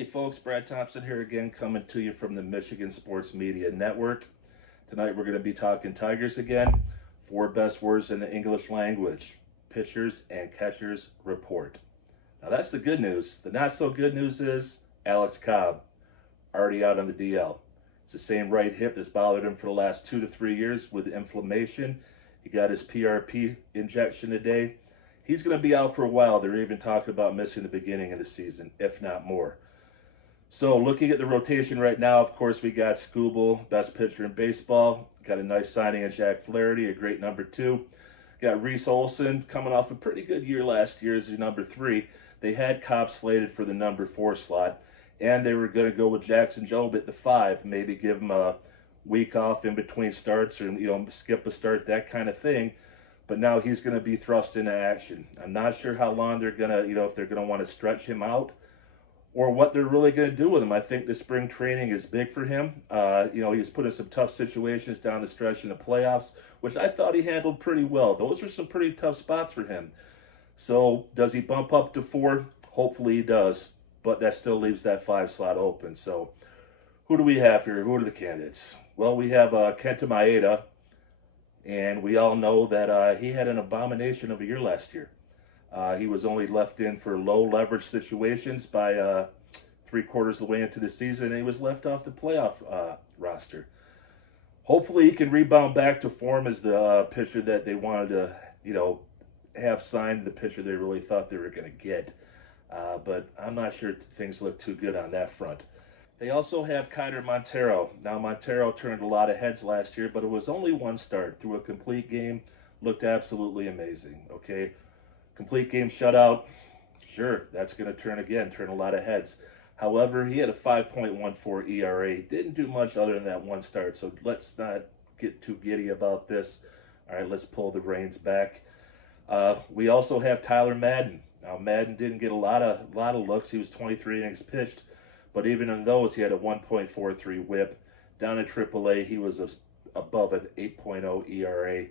Hey folks, Brad Thompson here again, coming to you from the Michigan Sports Media Network. Tonight we're going to be talking Tigers again. 4 best words in the English language: pitchers and catchers report. Now that's the good news. The not so good news is Alex Cobb, already out on the DL. It's the same right hip that's bothered him for the last 2 to 3 years with inflammation. He got his PRP injection today. He's going to be out for a while. They're even talking about missing the beginning of the season, if not more. So looking at the rotation right now, of course, we got Scooble, best pitcher in baseball. Got a nice signing in Jack Flaherty, a great number 2. Got Reese Olson coming off a pretty good year last year as your number 3. They had Cobb slated for the number 4 slot, and they were going to go with Jackson Jobe at the 5, maybe give him a week off in between starts or skip a start, that kind of thing. But now he's going to be thrust into action. I'm not sure how long they're going to, if they're going to want to stretch him out, or what they're really going to do with him. I think the spring training is big for him. He was put in some tough situations down the stretch in the playoffs, which I thought he handled pretty well. Those were some pretty tough spots for him. So does he bump up to 4? Hopefully he does, but that still leaves that 5 slot open. So who do we have here? Who are the candidates? Well, we have Kenta Maeda, and we all know that he had an abomination of a year last year. He was only left in for low leverage situations by 3/4 of the way into the season, and he was left off the playoff roster. Hopefully he can rebound back to form as the pitcher that they wanted to, have signed, the pitcher they really thought they were going to get. But I'm not sure things look too good on that front. They also have Kiner Montero. Now, Montero turned a lot of heads last year, but it was only 1 start. Through a complete game, looked absolutely amazing, okay? Complete game shutout, sure, that's going to turn a lot of heads. However, he had a 5.14 ERA. Didn't do much other than that 1 start, so let's not get too giddy about this. All right, let's pull the reins back. We also have Tyler Madden. Now, Madden didn't get a lot of looks. He was 23 innings pitched, but even in those, he had a 1.43 whip. Down in AAA, he was above an 8.0 ERA.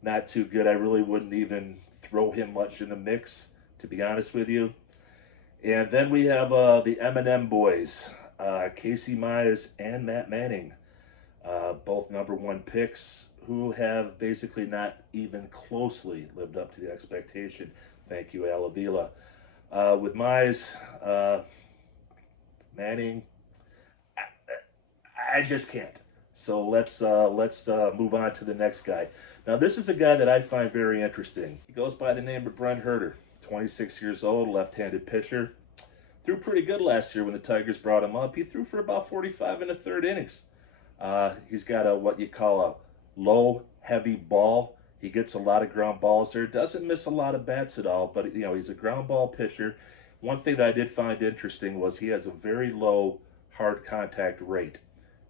Not too good. I really wouldn't even throw him much in the mix, to be honest with you. And then we have the M&M boys, Casey Mize and Matt Manning, both number 1 picks, who have basically not even closely lived up to the expectation. Thank you, Al Avila. With Mize, Manning, I just can't. So let's move on to the next guy. Now, this is a guy that I find very interesting. He goes by the name of Brent Herter, 26 years old, left-handed pitcher. Threw pretty good last year when the Tigers brought him up. He threw for about 45 in the 3rd innings. He's got what you call a low, heavy ball. He gets a lot of ground balls there. Doesn't miss a lot of bats at all, but he's a ground ball pitcher. One thing that I did find interesting was he has a very low hard contact rate.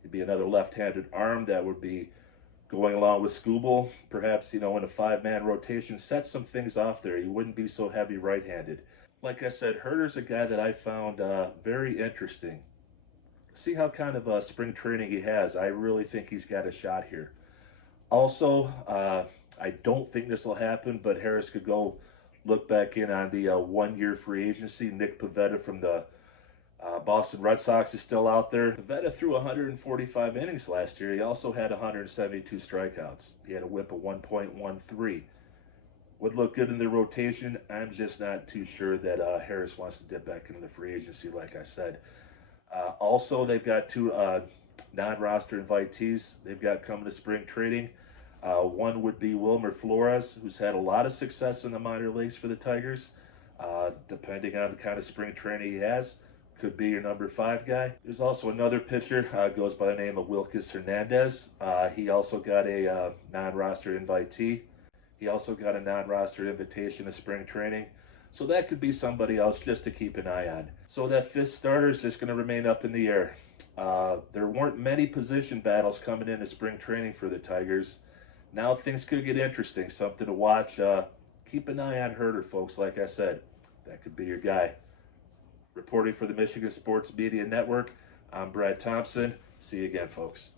It'd be another left-handed arm that would be going along with Scooble, perhaps, in a 5-man rotation, set some things off there. He wouldn't be so heavy right-handed. Like I said, Herter's a guy that I found very interesting. See how kind of spring training he has. I really think he's got a shot here. Also, I don't think this will happen, but Harris could go look back in on the 1-year free agency. Nick Pivetta from the Boston Red Sox is still out there. Pivetta threw 145 innings last year. He also had 172 strikeouts. He had a whip of 1.13. Would look good in the rotation. I'm just not too sure that Harris wants to dip back into the free agency, like I said. Also, they've got 2 non-roster invitees they've got coming to spring training. One would be Wilmer Flores, who's had a lot of success in the minor leagues for the Tigers. Depending on the kind of spring training he has, could be your number 5 guy. There's also another pitcher, goes by the name of Wilkes Hernandez. He also got a non-roster invitee. He also got a non-roster invitation to spring training. So that could be somebody else just to keep an eye on. So that 5th starter is just going to remain up in the air. There weren't many position battles coming into spring training for the Tigers. Now things could get interesting, something to watch. Keep an eye on Herter, folks, like I said. That could be your guy. Reporting for the Michigan Sports Media Network, I'm Brad Thompson. See you again, folks.